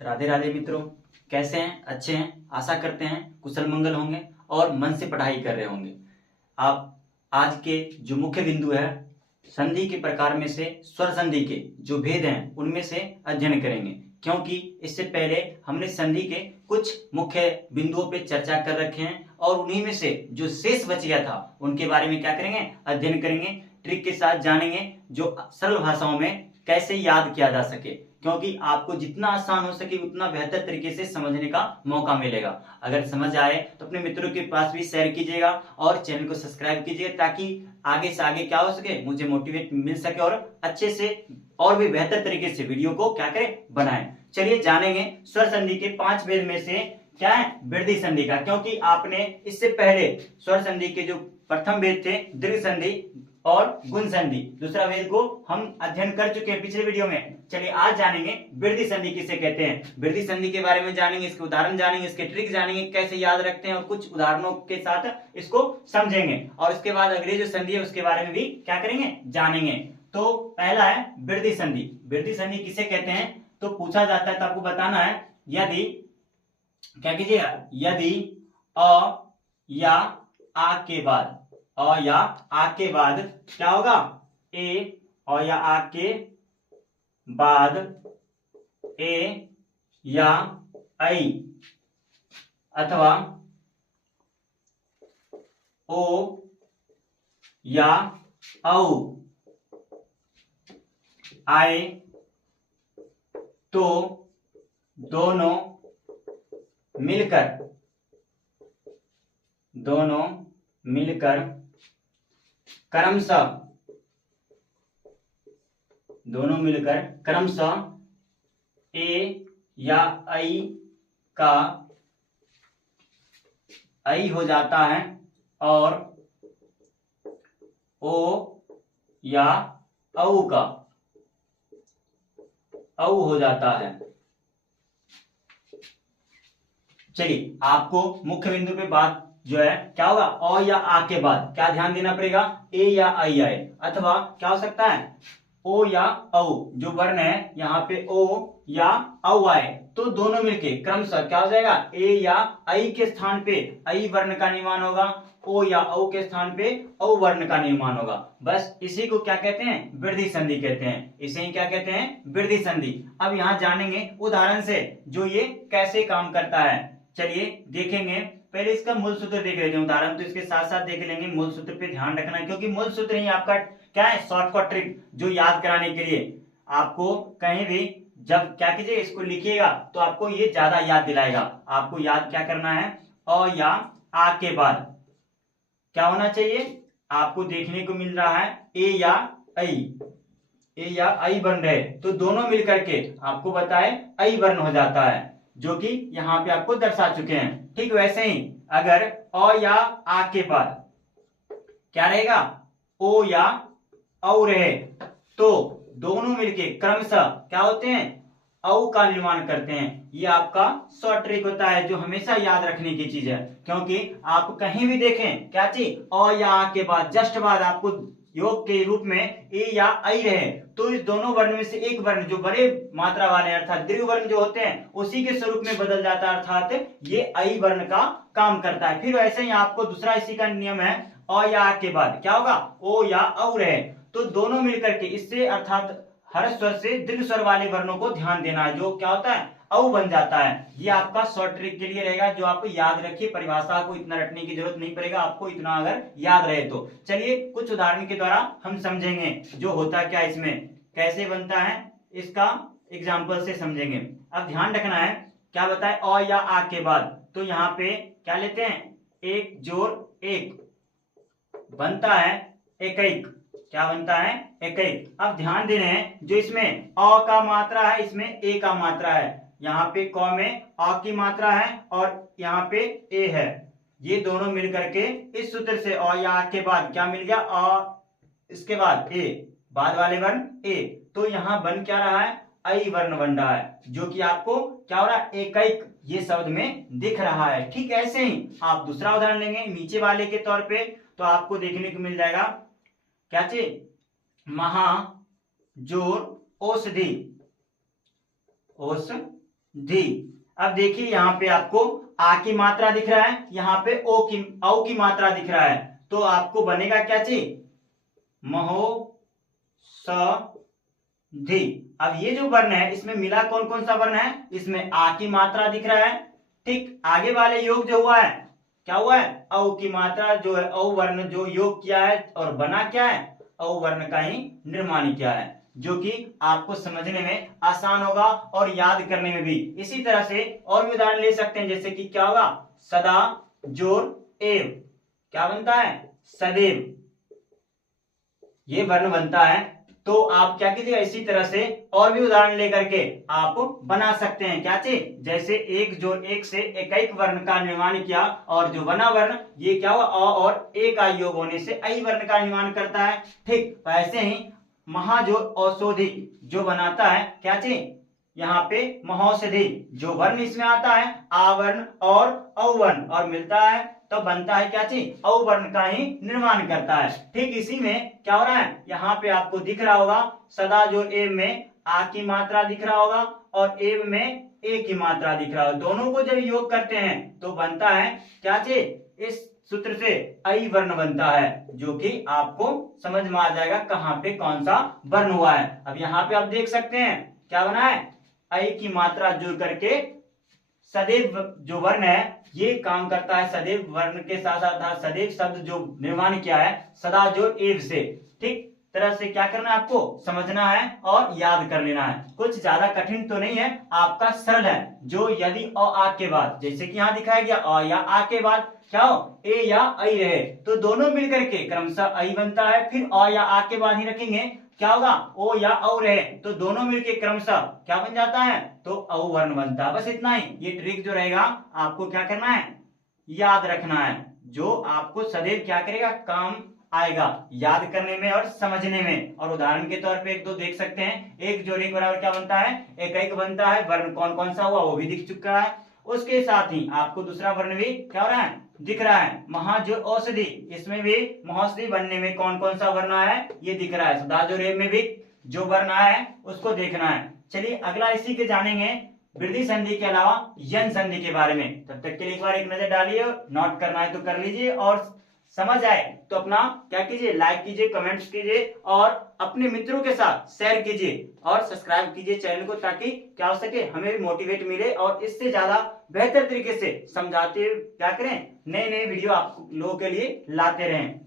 राधे राधे मित्रों, कैसे हैं? अच्छे हैं? आशा करते हैं कुशल मंगल होंगे और मन से पढ़ाई कर रहे होंगे। आप आज के जो मुख्य बिंदु है संधि के प्रकार में से स्वर संधि के जो भेद हैं उनमें से अध्ययन करेंगे, क्योंकि इससे पहले हमने संधि के कुछ मुख्य बिंदुओं पे चर्चा कर रखे हैं और उन्हीं में से जो शेष बच गया था उनके बारे में क्या करेंगे, अध्ययन करेंगे। ट्रिक के साथ जानेंगे जो सरल भाषाओं में कैसे याद किया जा सके, क्योंकि आपको जितना आसान हो सके उतना बेहतर तरीके से समझने का मौका मिलेगा। अगर समझ आए तो अपने मित्रों के पास भी शेयर कीजिएगा और चैनल को सब्सक्राइब कीजिएगा, ताकि आगे से आगे क्या हो सके, मुझे मोटिवेट मिल सके और अच्छे से और भी बेहतर तरीके से वीडियो को क्या करें, बनाएं। चलिए जानेंगे स्वर संधि के 5 भेद में से क्या है, वृद्धि संधि का। क्योंकि आपने इससे पहले स्वर संधि के जो प्रथम भेद थे दीर्घ संधि और गुण संधि, दूसरा भेद को हम अध्ययन कर चुके हैं पिछले वीडियो में। चलिए आज जानेंगे वृद्धि संधि किसे कहते हैं। वृद्धि संधि के बारे में जानेंगे, इसके उदाहरण जानेंगे, इसके ट्रिक जानेंगे, कैसे याद रखते हैं और कुछ उदाहरणों के साथ इसको समझेंगे। और इसके बाद अगली जो संधि है उसके बारे में भी क्या करेंगे, जानेंगे। तो पहला है वृद्धि संधि। वृद्धि संधि किसे कहते हैं तो पूछा जाता है तो आपको बताना है, यदि क्या कीजिएगा, यदि अ या आ के बाद, अ या आ के बाद क्या होगा, ए और या आ के बाद ए या आई अथवा ओ या औ आए तो दोनों मिलकर क्रमशः ए या आई का आई हो जाता है और ओ या औ का औ हो जाता है। चलिए आपको मुख्य बिंदु पे बात जो है क्या होगा, अ या आ के बाद क्या ध्यान देना पड़ेगा, ए या आई आए अथवा क्या हो सकता है ओ या औ, जो वर्ण है यहाँ पे ओ या औ आए तो दोनों मिलके क्रमशः क्या हो जाएगा, ए या आई के स्थान पे आई वर्ण का निर्माण होगा, ओ या औ के स्थान पे औ वर्ण का निर्माण होगा। बस इसी को क्या कहते हैं, वृद्धि संधि कहते हैं। इसे ही क्या कहते हैं, वृद्धि संधि। अब यहाँ जानेंगे उदाहरण से जो ये कैसे काम करता है। चलिए देखेंगे, पहले इसका मूल सूत्र देख लेते हैं। उदाहरण तो इसके साथ साथ देख लेंगे, मूल सूत्र पे ध्यान रखना है, क्योंकि मूल सूत्र ही आपका क्या है, शॉर्टकट ट्रिक जो याद कराने के लिए आपको कहीं भी जब क्या कीजिए इसको लिखिएगा तो आपको ये ज्यादा याद दिलाएगा। आपको याद क्या करना है, अ या आ के बाद क्या होना चाहिए, आपको देखने को मिल रहा है ए या आई बन रहे तो दोनों मिलकर के आपको बताए आई वर्ण हो जाता है, जो कि यहाँ पे आपको दर्शा चुके हैं। ठीक वैसे ही अगर अ या आ के बाद क्या रहेगा, ओ या औ रहे तो दोनों मिलके क्रमशः क्या होते हैं, औ का निर्माण करते हैं। ये आपका शॉर्ट ट्रिक होता है जो हमेशा याद रखने की चीज है, क्योंकि आप कहीं भी देखें क्या चीज, अ या आ के बाद जस्ट बाद आपको योग के रूप में ए या आई रहे तो इस दोनों वर्ण में से एक वर्ण जो बड़े मात्रा वाले अर्थात दीर्घ वर्ण जो होते हैं उसी के स्वरूप में बदल जाता है, अर्थात ये आई वर्ण का काम करता है। फिर वैसे ही आपको दूसरा इसी का नियम है, अ या आ के बाद क्या होगा, ओ या औ रहे तो दोनों मिलकर के इससे अर्थात हर स्वर से दीर्घ स्वर वाले वर्णों को ध्यान देना है, जो क्या होता है औ बन जाता है। ये आपका शॉर्ट ट्रिक के लिए रहेगा जो आपको याद रखिए, परिभाषा को इतना रटने की जरूरत नहीं पड़ेगा आपको, इतना अगर याद रहे तो। चलिए कुछ उदाहरण के द्वारा हम समझेंगे जो होता क्या इसमें कैसे बनता है, इसका एग्जाम्पल से समझेंगे। अब ध्यान रखना है क्या बताए, अ या आ के बाद तो यहाँ पे क्या लेते हैं, एक जोड़ एक बनता है एकैक। क्या बनता है, एकैक। अब ध्यान देने हैं जो इसमें अ का मात्रा है इसमें ए का मात्रा है, यहाँ पे क में अ की मात्रा है और यहाँ पे ए है, ये दोनों मिलकर के इस सूत्र से अ या आ के बाद क्या मिल गया, अ इसके बाद ए, बाद वाले वर्ण ए, तो यहाँ बन क्या रहा है, आई वर्ण बन रहा है, जो कि आपको क्या हो रहा है, एकैक ये शब्द में दिख रहा है। ठीक ऐसे ही आप दूसरा उदाहरण लेंगे नीचे वाले के तौर पे तो आपको देखने को मिल जाएगा क्या चीज, महा जोर औषधि, औषधि धी। अब देखिए यहाँ पे आपको आ की मात्रा दिख रहा है, यहाँ पे औ की मात्रा दिख रहा है, तो आपको बनेगा क्या चीज, महो स धी। अब ये जो वर्ण है इसमें मिला कौन कौन सा वर्ण है, इसमें आ की मात्रा दिख रहा है, ठीक। आगे वाले योग जो हुआ है क्या हुआ है, औ की मात्रा जो है औ वर्ण जो योग किया है और बना क्या है, औ वर्ण का ही निर्माण किया है, जो कि आपको समझने में आसान होगा और याद करने में भी। इसी तरह से और भी उदाहरण ले सकते हैं, जैसे कि क्या होगा, सदा जोर एव, क्या बनता है, सदैव, ये वर्ण बनता है। तो आप क्या कीजिएगा, इसी तरह से और भी उदाहरण लेकर के आप बना सकते हैं, क्या चीज, जैसे एक जोड़ एक से एकैक वर्ण का निर्माण किया, और जो बना वर्ण ये क्या हुआ, अ और ए का योग होने से ऐ वर्ण का निर्माण करता है, ठीक। वैसे ही महाजोड़ औषधि जो बनाता है क्या चीज, यहाँ पे महौषधि, जो वर्ण इसमें आता है आवर्ण और औवर्ण और मिलता है तो बनता है क्या चीज, औ वर्ण का ही निर्माण करता है, ठीक। इसी में क्या हो रहा है, यहाँ पे आपको दिख रहा होगा सदा जो एव में आ की मात्रा दिख रहा होगा और एव में ए की मात्रा दिख रहा होगा, दोनों को जब योग करते हैं तो बनता है क्या चीज, इस सूत्र से ऐ वर्ण बनता है, जो कि आपको समझ में आ जाएगा कहाँ पे कौन सा वर्ण हुआ है। अब यहाँ पे आप देख सकते हैं क्या बना है, ऐ की मात्रा जुड़ करके सदैव जो वर्ण है ये काम करता है, सदैव वर्ण के साथ साथ सदैव शब्द जो निर्माण किया है सदा जो एव से, ठीक। तरह से क्या करना है, आपको समझना है और याद कर लेना है, कुछ ज्यादा कठिन तो नहीं है, आपका सरल है। जो यदि अ आ के बाद, जैसे कि यहाँ दिखाया गया अ या आ के बाद क्या हो, ए या ऐ रहे, तो दोनों मिलकर के क्रमशः ऐ बनता है, फिर अ या आ के बाद ही रखेंगे क्या होगा, ओ या औ रहे, तो दोनों मिलके क्रमशः क्या बन जाता है, तो औ वर्ण बनता है। बस इतना ही, ये ट्रिक जो रहेगा आपको क्या करना है, याद रखना है, जो आपको सदैव क्या करेगा, काम आएगा याद करने में और समझने में। और उदाहरण के तौर पे एक दो देख सकते हैं, एक जोड़ एक बराबर क्या बनता है, एक बनता है, वर्ण कौन कौन सा हुआ वो भी दिख चुका है, उसके साथ ही आपको दूसरा वर्ण भी क्या हो रहा है, दिख रहा है, महाजोड़ औषधि, इसमें भी महौषधि बनने में कौन कौन सा वर्ण आया है ये दिख रहा है, सदाजोड़ एव में भी जो वर्ण आया है उसको देखना है। चलिए अगला इसी के जानेंगे वृद्धि संधि के अलावा यन संधि के बारे में, तब तक के लिए एक बार एक नजर डालिए, नोट करना है तो कर लीजिए, और समझ आए तो अपना क्या कीजिए, लाइक कीजिए, कमेंट्स कीजिए और अपने मित्रों के साथ शेयर कीजिए और सब्सक्राइब कीजिए चैनल को, ताकि क्या हो सके, हमें भी मोटिवेट मिले और इससे ज्यादा बेहतर तरीके से समझाते क्या करें, नए नए वीडियो आप लोगों के लिए लाते रहें।